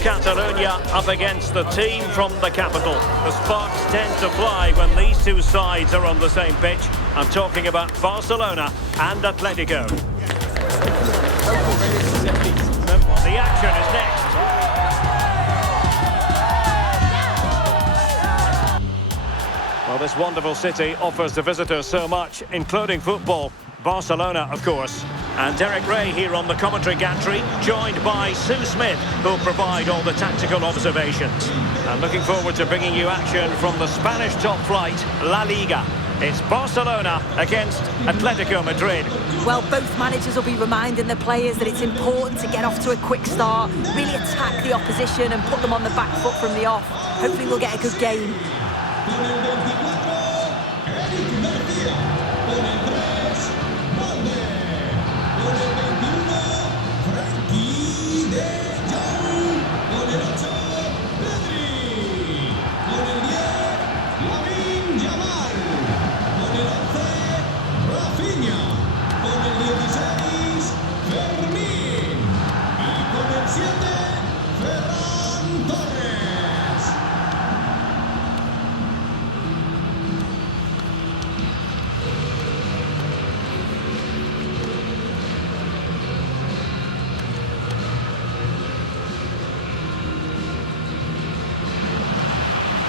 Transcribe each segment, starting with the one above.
Catalonia up against the team from the capital. The sparks tend to fly when these two sides are on the same pitch. I'm talking about Barcelona and Atletico. The action is next. Well, this wonderful city offers the visitors so much, including football. Barcelona, of course. And Derek Ray here on the commentary gantry, joined by Sue Smith, who'll provide all the tactical observations. And looking forward to bringing you action from the Spanish top flight, La Liga. It's Barcelona against Atletico Madrid. Well, both managers will be reminding the players that it's important to get off to a quick start, really attack the opposition and put them on the back foot from the off. Hopefully we'll get a good game.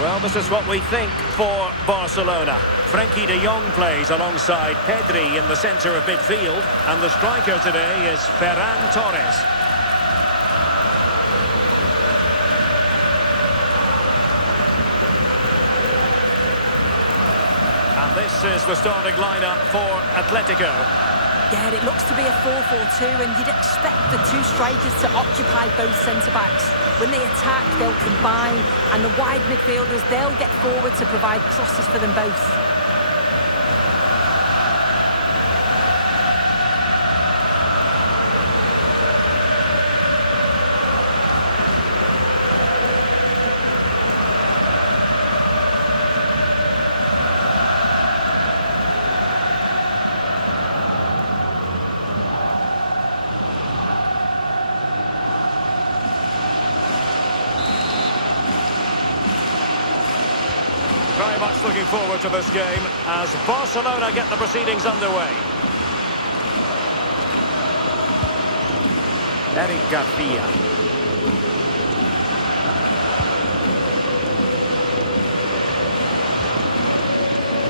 Well, this is what we think for Barcelona. Frenkie de Jong plays alongside Pedri in the centre of midfield, and the striker today is Ferran Torres. And this is the starting lineup for Atletico. Yeah, it looks to be a 4-4-2, and you'd expect the two strikers to occupy both centre-backs. When they attack, they'll combine, and the wide midfielders, they'll get forward to provide crosses for them both. Very much looking forward to this game as Barcelona get the proceedings underway. Eric Garcia.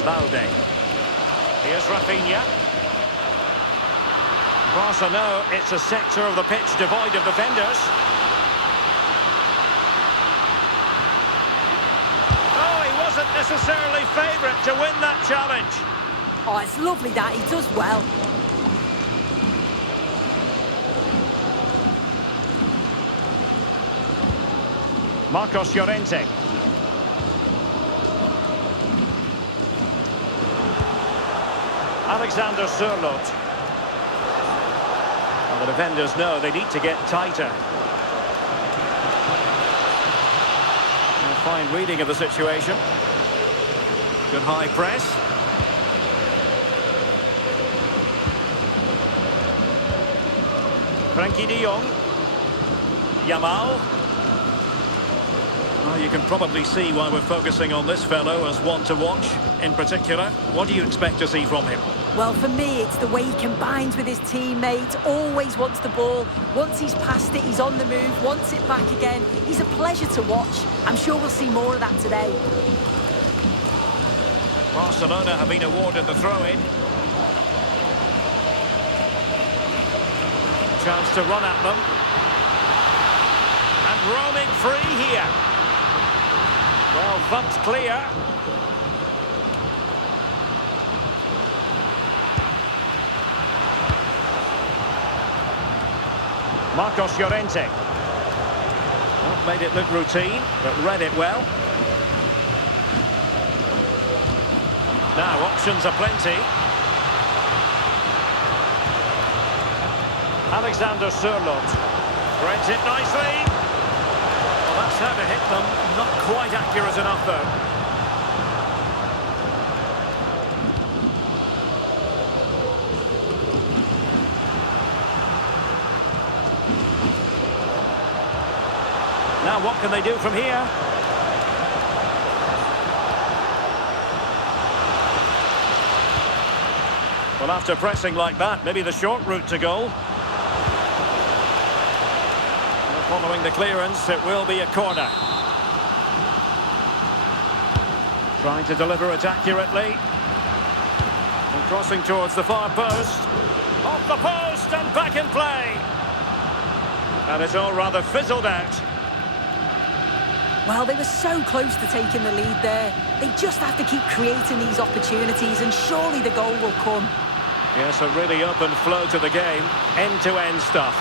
Valde. Here's Rafinha. Barca know it's a sector of the pitch devoid of defenders. Wasn't necessarily favourite to win that challenge. Oh, it's lovely that he does well. Marcos Llorente. Alexander Sørloth. Well, the defenders know they need to get tighter. Fine reading of the situation. Good high press. Frenkie de Jong. Yamal. Well, you can probably see why we're focusing on this fellow as one to watch in particular. What do you expect to see from him? Well, for me, it's the way he combines with his teammates, always wants the ball. Once he's passed it, he's on the move, wants it back again. He's a pleasure to watch. I'm sure we'll see more of that today. Barcelona have been awarded the throw-in. Chance to run at them. And roaming free here. Well, thumped clear. Marcos Llorente. Well, made it look routine, but read it well. Now, options are plenty. Alexander Sørloth. Threads it nicely. Well, that's how to hit them. Not quite accurate enough, though. can they do from here? Well, after pressing like that, maybe the short route to goal. And following the clearance, it will be a corner. Trying to deliver it accurately. And crossing towards the far post. Off the post and back in play. And it's all rather fizzled out. Well, they were so close to taking the lead there. They just have to keep creating these opportunities and surely the goal will come. Yes, a really open flow to the game. End-to-end stuff.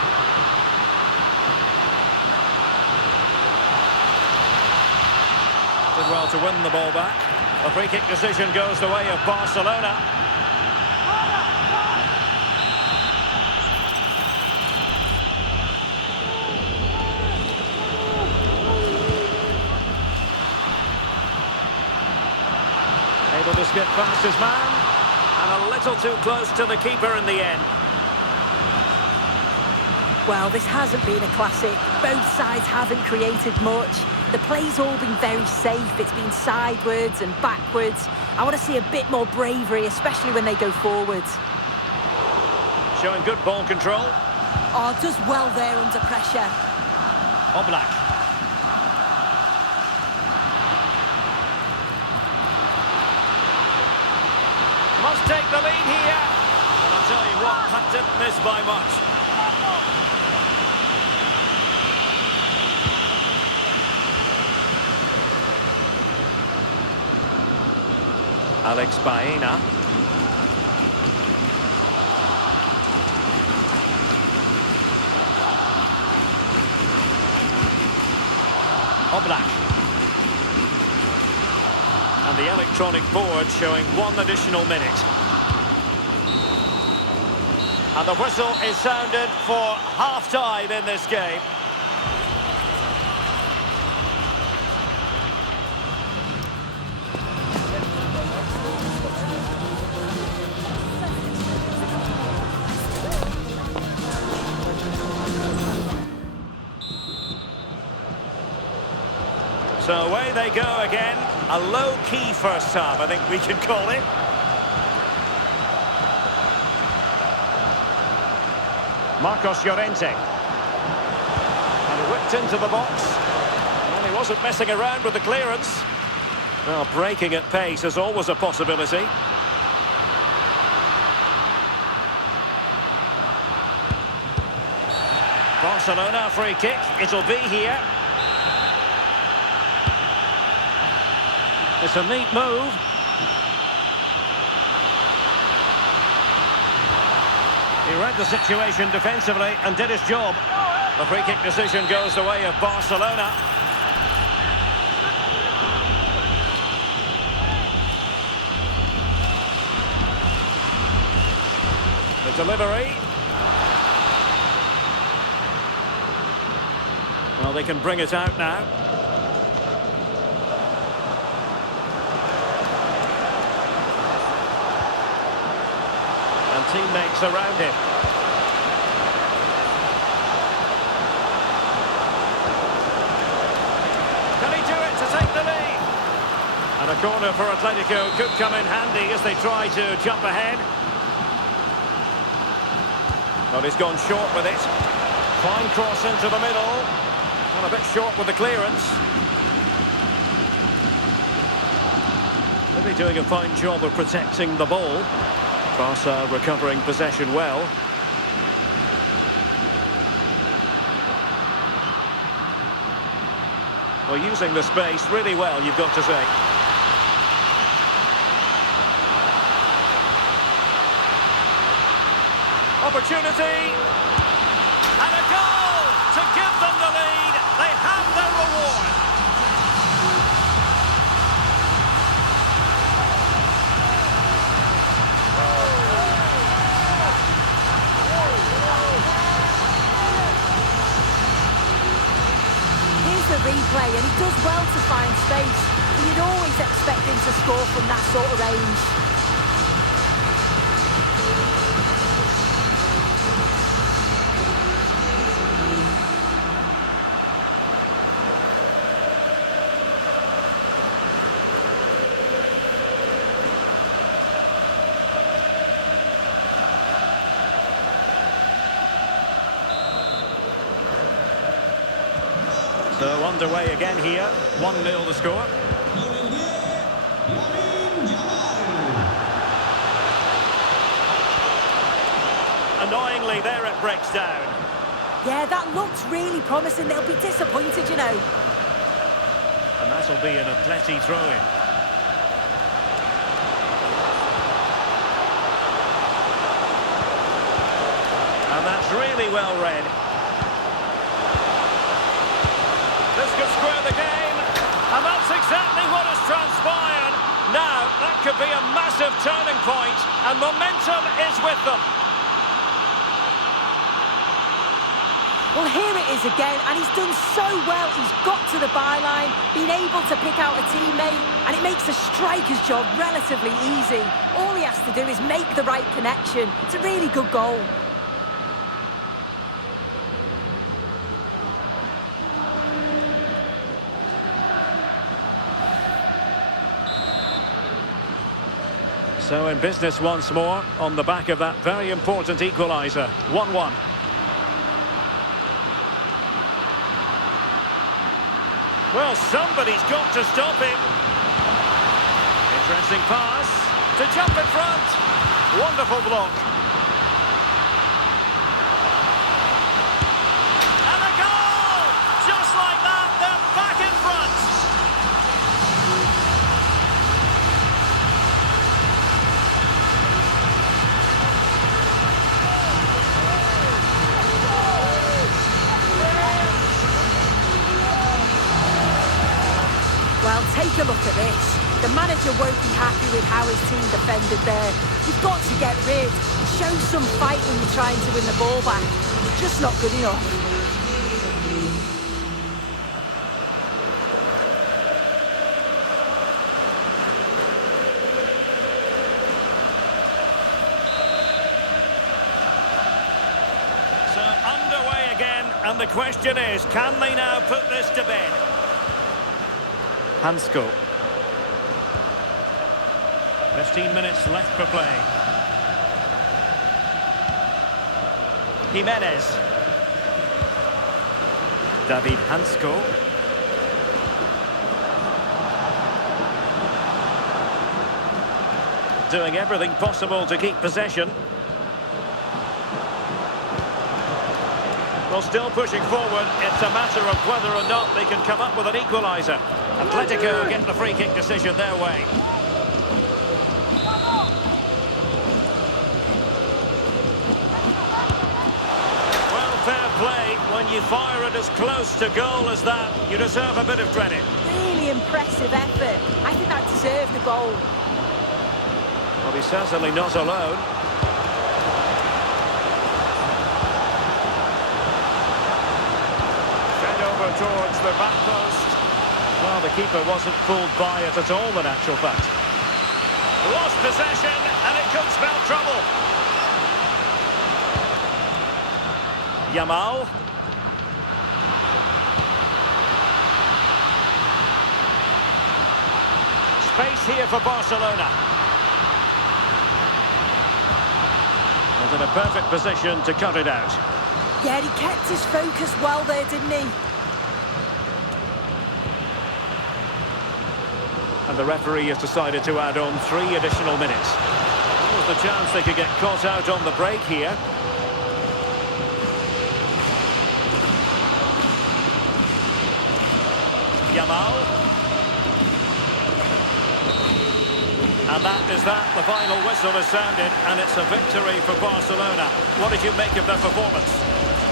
Did well to win the ball back. A free kick decision goes the way of Barcelona. Able to skip past his man. And a little too close to the keeper in the end. Well, this hasn't been a classic. Both sides haven't created much. The play's all been very safe. It's been sidewards and backwards. I want to see a bit more bravery, especially when they go forwards. Showing good ball control. Oh, does well there under pressure. Oblak. Must take the lead here. And I'll tell you what, that didn't miss by much. Alex Baena. Oblak. And the electronic board showing 1 additional minute. And the whistle is sounded for half-time in this game. So away they go again. A low-key first half, I think we can call it. Marcos Llorente. And whipped into the box. Well, he wasn't messing around with the clearance. Well, breaking at pace is always a possibility. Barcelona free kick. It'll be here. It's a neat move. He read the situation defensively and did his job. The free kick decision goes the way of Barcelona. The delivery. Well, they can bring it out now. Teammates around him. Can he do it to take the lead? And a corner for Atletico could come in handy as they try to jump ahead. Well, he's gone short with it. Fine cross into the middle. And a bit short with the clearance. Really doing a fine job of protecting the ball. Barça recovering possession well. Well, using the space really well, you've got to say. Opportunity. And a goal to give them the lead. They have their reward. The replay, and he does well to find space. But you'd always expect him to score from that sort of range. So underway again here, 1-0 the score. Annoyingly, there it breaks down. Yeah, that looked really promising. They'll be disappointed, you know. And that'll be an Atleti throw-in. And that's really well read. This could square the game. And that's exactly what has transpired. Now, that could be a massive turning point, and momentum is with them. Well, here it is again, and he's done so well. He's got to the byline, been able to pick out a teammate, and it makes the striker's job relatively easy. All he has to do is make the right connection. It's a really good goal. So in business once more, on the back of that very important equaliser. 1-1. Well, somebody's got to stop him. Interesting pass to jump in front. Wonderful block. And a goal! Just like that, they're back in front. Well, take a look at this. The manager won't be happy with how his team defended there. You've got to get rid. Show some fight when you're trying to win the ball back. It's just not good enough. So underway again, and the question is, can they now put this to bed? Hansko. 15 minutes left for play. Jimenez. David Hansko. Doing everything possible to keep possession. Well, still pushing forward. It's a matter of whether or not they can come up with an equaliser. Atletico get the free kick decision their way. Well, fair play. When you fire it as close to goal as that, you deserve a bit of credit. Really impressive effort. I think that deserved the goal. Well, he's certainly not alone. Fed over towards the back post. Well, the keeper wasn't fooled by it at all, in actual fact. Lost possession, and it could spell trouble. Yamal. Space here for Barcelona. And in a perfect position to cut it out. Yeah, he kept his focus well there, didn't he? And the referee has decided to add on 3 additional minutes. There was the chance they could get caught out on the break here. Yamal. And that is that. The final whistle has sounded, and it's a victory for Barcelona. What did you make of their performance?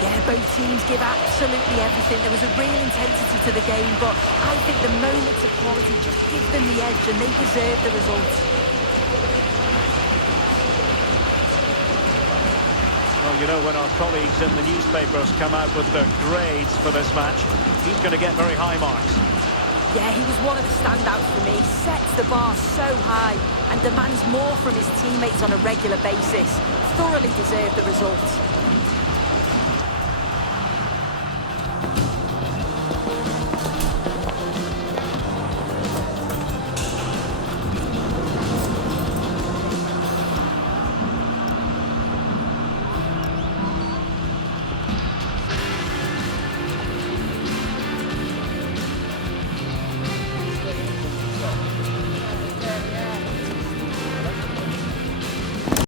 Yeah, both teams give absolutely everything. There was a real intensity to the game, but I think the moments of quality just give them the edge, and they deserve the result. Well, you know, when our colleagues in the newspapers come out with their grades for this match, he's going to get very high marks. Yeah, he was one of the standouts for me. Sets the bar so high and demands more from his teammates on a regular basis. Thoroughly deserved the result.